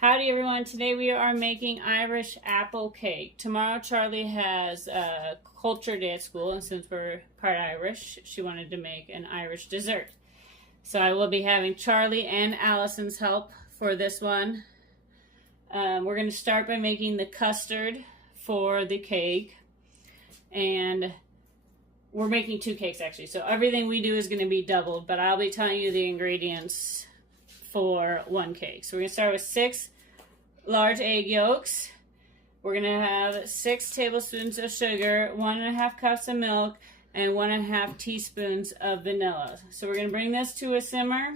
Howdy everyone, today we are making Irish apple cake. Tomorrow Charlie has culture day at school, and since we're part Irish, she wanted to make an Irish dessert. So I will be having Charlie and Allison's help for this one. We're going to start by making the custard for the cake, and we're making 2 cakes actually, so everything we do is going to be doubled, but I'll be telling you the ingredients for 1 cake. So we're going to start with 6 large egg yolks. We're going to have 6 tablespoons of sugar, 1.5 cups of milk, and 1.5 teaspoons of vanilla. So we're going to bring this to a simmer,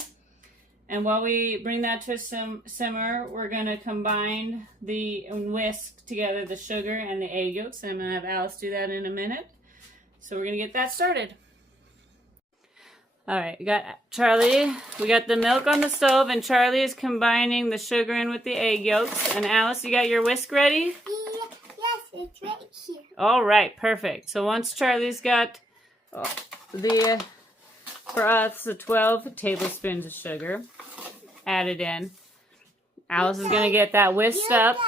and while we bring that to a simmer, we're going to combine and whisk together the sugar and the egg yolks, and I'm going to have Alice do that in a minute. So we're going to get that started. Alright, we got the milk on the stove, and Charlie is combining the sugar in with the egg yolks. And Alice, you got your whisk ready? Yes, it's right here. Alright, perfect. So once Charlie's got for us, the 12 tablespoons of sugar added in, Alice is going to get that whisked up.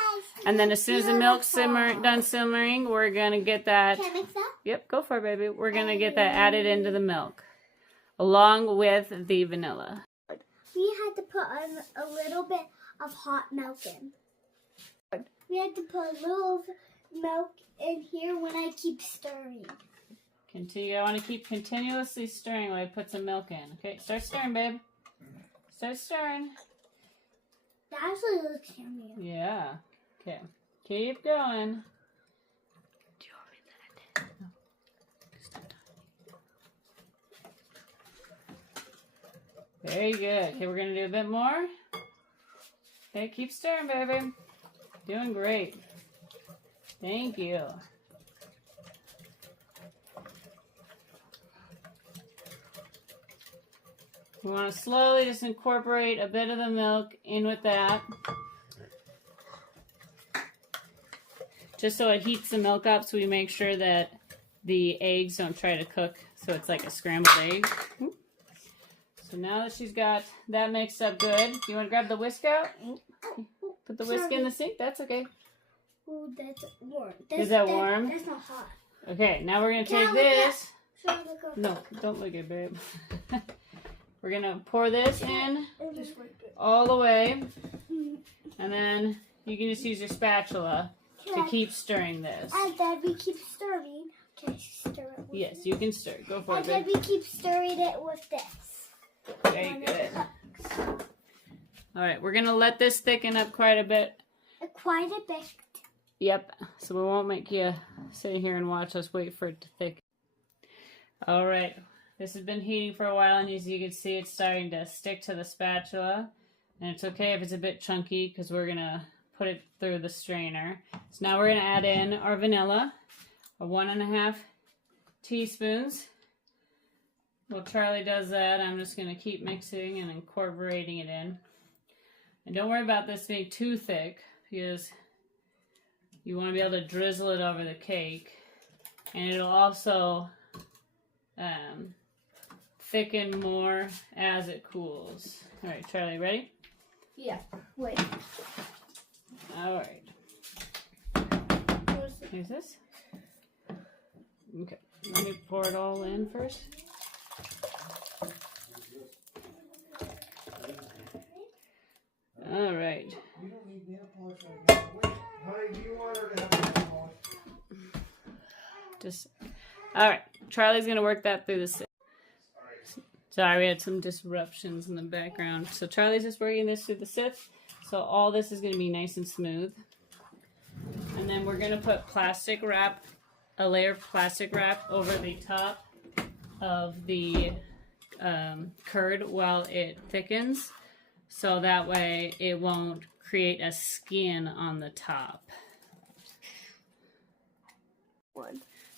And then as soon as the milk's done simmering, we're going to get that... Can I mix that? Yep, go for it, baby. We're going to get that added into the milk, along with the vanilla. We had to put a little bit of hot milk in. We had to put a little milk in here when I keep stirring. I want to keep continuously stirring while I put some milk in. Okay, start stirring, babe. Start stirring. That actually looks yummy. Yeah. Okay, keep going. Do you want me to let it? No. Very good. Okay, we're going to do a bit more. Okay, keep stirring, baby. Doing great. Thank you. We want to slowly just incorporate a bit of the milk in with that, just so it heats the milk up, so we make sure that the eggs don't try to cook, so it's like a scrambled egg. So now that she's got that mixed up good, you want to grab the whisk out? Put the whisk in the sink? That's okay. Oh, that's warm. Is that warm? That's not hot. Okay, now we're going to take this. No, don't look at it, babe. We're going to pour this in all the way, and then you can just use your spatula to keep stirring this. And then we keep stirring. Can I stir it? Yes, you can stir. Go for it, babe. And then we keep stirring it with this. Very good. All right, we're going to let this thicken up quite a bit. Quite a bit. Yep, so we won't make you sit here and watch us wait for it to thicken. All right, this has been heating for a while, and as you can see, it's starting to stick to the spatula. And it's okay if it's a bit chunky, because we're going to put it through the strainer. So now we're going to add in our vanilla, 1.5 teaspoons. While Charlie does that, I'm just going to keep mixing and incorporating it in. And don't worry about this being too thick, because you want to be able to drizzle it over the cake. And it'll also thicken more as it cools. All right, Charlie, ready? Yeah. Wait. All right. Here's this. Okay, let me pour it all in first. All right. All right. Charlie's gonna work that through the sieve. Sorry, we had some disruptions in the background. So Charlie's just working this through the sieve. So all this is gonna be nice and smooth. And then we're gonna put a layer of plastic wrap over the top of the curd while it thickens. So that way it won't create a skin on the top.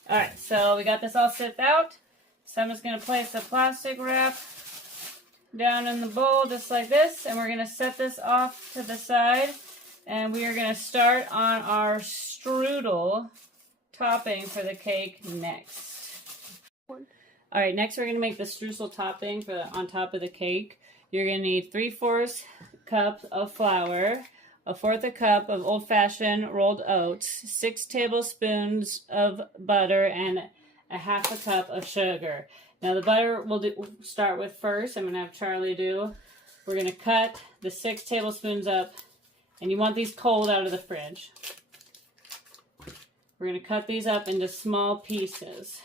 Alright, so we got this all sipped out. So I'm just going to place the plastic wrap down in the bowl just like this. And we're going to set this off to the side. And we are going to start on our strudel topping for the cake next. Alright, next we're going to make the streusel topping on top of the cake. You're going to need 3/4 cup of flour, 1/4 cup of old-fashioned rolled oats, 6 tablespoons of butter, and 1/2 cup of sugar. Now the butter we'll start with first. I'm going to have Charlie do. We're going to cut the 6 tablespoons up, and you want these cold out of the fridge. We're going to cut these up into small pieces.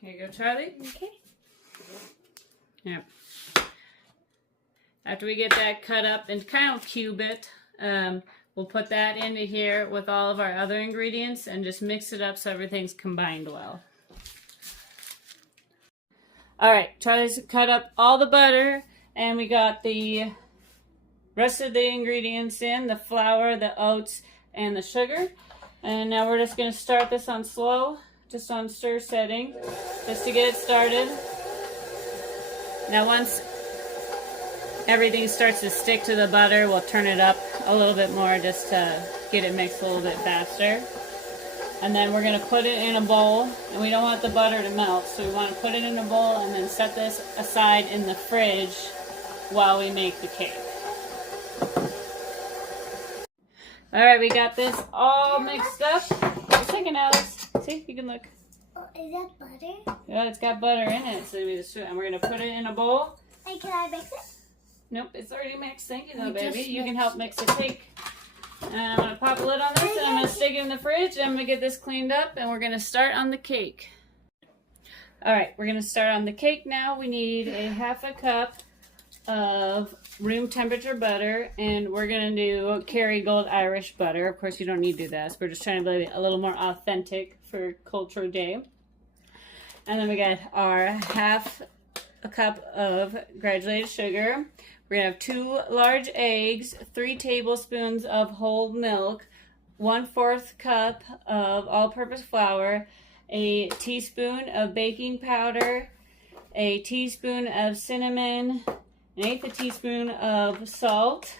Here you go, Charlie. Okay. Yep. After we get that cut up and kind of cube it, we'll put that into here with all of our other ingredients and just mix it up so everything's combined well. Alright, Charlie's cut up all the butter, and we got the rest of the ingredients in, the flour, the oats, and the sugar. And now we're just going to start this on slow, just on stir setting, just to get it started. Now once everything starts to stick to the butter, we'll turn it up a little bit more just to get it mixed a little bit faster. And then we're going to put it in a bowl, and we don't want the butter to melt, so we want to put it in a bowl and then set this aside in the fridge while we make the cake. Alright, we got this all mixed up. Just a second, Alice. See, you can look. Oh, is that butter? Yeah, it's got butter in it, so and we're going to put it in a bowl. Hey, can I mix it? Nope, it's already mixed. Thank you, though, You baby. just You can mixed help mix the cake. And I'm going to pop a lid on this, and I'm going to stick it in the fridge. I'm going to get this cleaned up, and we're going to start on the cake. Alright, we're going to start on the cake now. We need 1/2 cup of room temperature butter, and we're going to do Kerrygold Irish butter. Of course, you don't need to do this. We're just trying to be a little more authentic for Culture Day. And then we got our 1/2 cup of granulated sugar. We're going to have 2 large eggs, 3 tablespoons of whole milk, 1/4 cup of all-purpose flour, a teaspoon of baking powder, a teaspoon of cinnamon, 1/8 teaspoon of salt,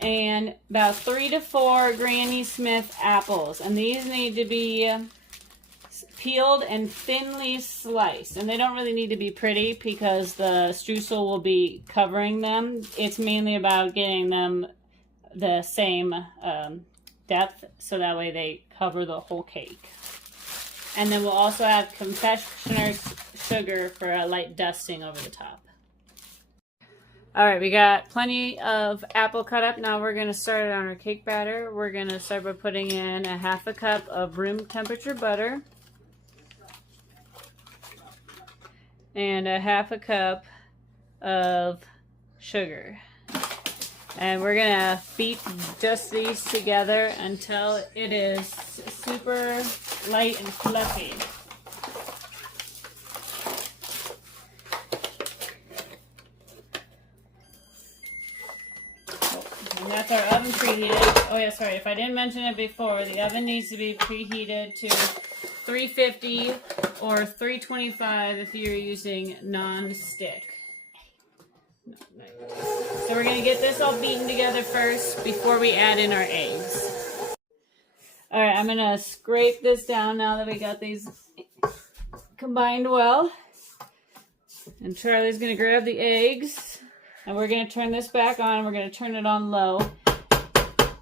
and about 3 to 4 Granny Smith apples. And these need to be peeled and thinly sliced. And they don't really need to be pretty because the streusel will be covering them. It's mainly about getting them the same depth so that way they cover the whole cake. And then we'll also have confectioner sugar for a light dusting over the top. Alright, we got plenty of apple cut up. Now we're going to start it on our cake batter. We're going to start by putting in 1/2 cup of room temperature butter and 1/2 cup of sugar. And we're going to beat just these together until it is super light and fluffy. And that's our oven preheated. Oh yeah, sorry, if I didn't mention it before, the oven needs to be preheated to 350 or 325 if you're using non-stick. So we're going to get this all beaten together first before we add in our eggs. Alright, I'm going to scrape this down now that we got these combined well. And Charlie's going to grab the eggs. And we're going to turn this back on. We're going to turn it on low.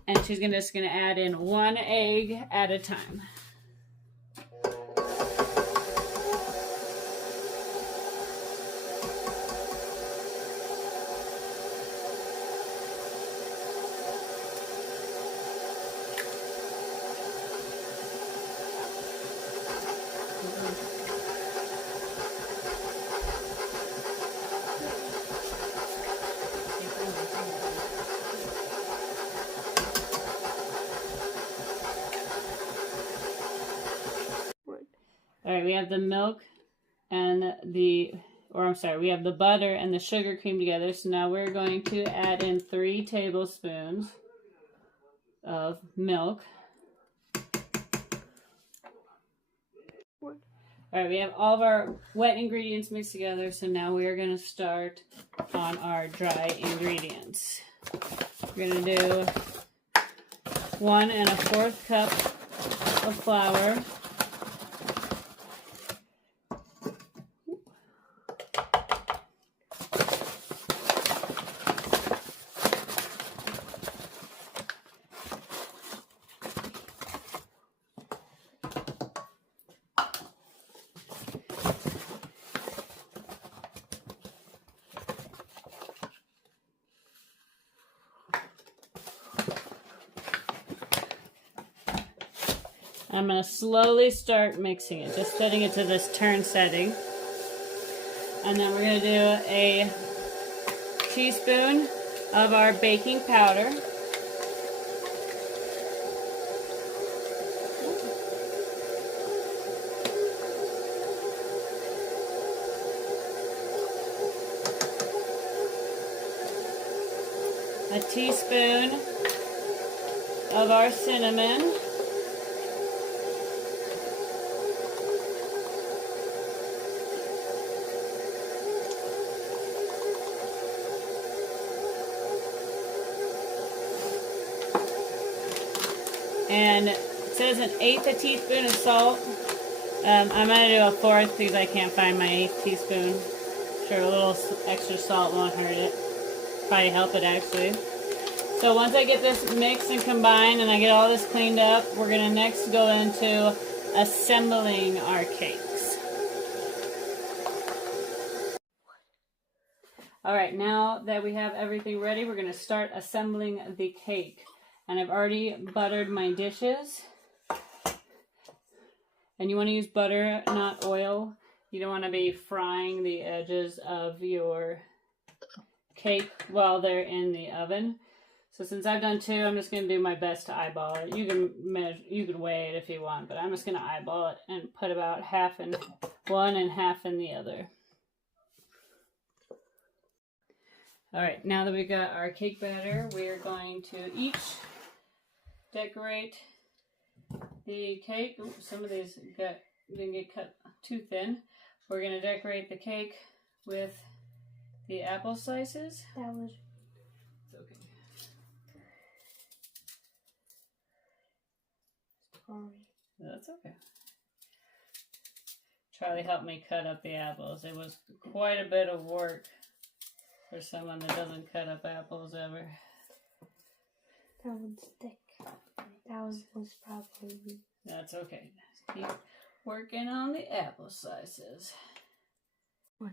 And she's just going to add in 1 egg at a time. Alright, we have the milk and we have the butter and the sugar cream together. So now we're going to add in 3 tablespoons of milk. Alright, we have all of our wet ingredients mixed together. So now we are going to start on our dry ingredients. We're going to do 1 1/4 cup of flour. I'm going to slowly start mixing it, just setting it to this turn setting. And then we're going to do a teaspoon of our baking powder. A teaspoon of our cinnamon. And it says 1/8 teaspoon of salt. I'm going to do 1/4 because I can't find my 1/8 teaspoon. Sure, a little extra salt won't hurt it. Probably help it actually. So once I get this mixed and combined and I get all this cleaned up, we're going to next go into assembling our cakes. Alright, now that we have everything ready, we're going to start assembling the cake. And I've already buttered my dishes. And you want to use butter, not oil. You don't want to be frying the edges of your cake while they're in the oven. So since I've done 2, I'm just going to do my best to eyeball it. You can measure, you can weigh it if you want, but I'm just going to eyeball it and put about half in one and half in the other. Alright, now that we got our cake batter, we're going to each decorate the cake. Ooh, some of these didn't get cut too thin. We're going to decorate the cake with the apple slices. That was... It's okay. Sorry. That's okay. Charlie helped me cut up the apples. It was quite a bit of work for someone that doesn't cut up apples ever. That one's thick. That was probably me. That's okay. Just keep working on the apple slices. What?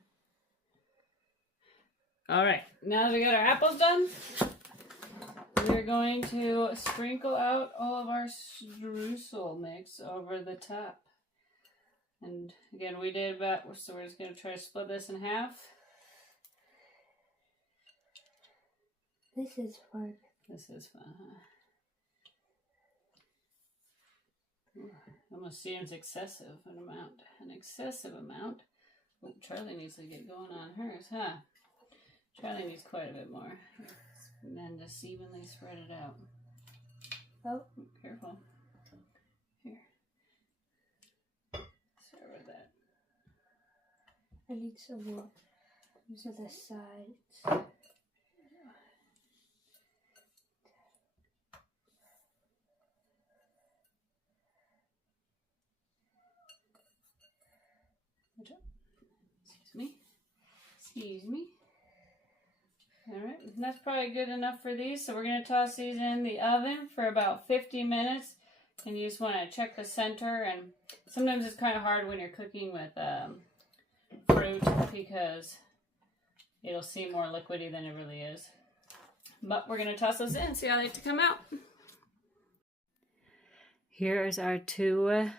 Alright, now that we got our apples done, we're going to sprinkle out all of our streusel mix over the top. And again, we did about, so we're just going to try to split this in half. This is fun. This is fun, huh? Ooh, almost seems excessive an excessive amount. Oh, Charlie needs to get going on hers, huh? Charlie needs quite a bit more. And then just evenly spread it out. Oh, careful. Here. Start with that. I need some more. These are the sides. Excuse me. Alright, that's probably good enough for these. So we're going to toss these in the oven for about 50 minutes. And you just want to check the center. And sometimes it's kind of hard when you're cooking with fruit because it'll seem more liquidy than it really is. But we're going to toss those in and see how they come out. Here's our 2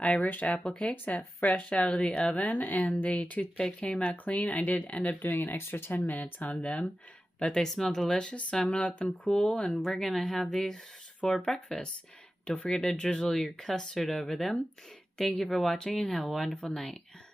Irish apple cakes that fresh out of the oven, and the toothpick came out clean. I did end up doing an extra 10 minutes on them, but they smell delicious, so I'm going to let them cool, and we're going to have these for breakfast. Don't forget to drizzle your custard over them. Thank you for watching, and have a wonderful night.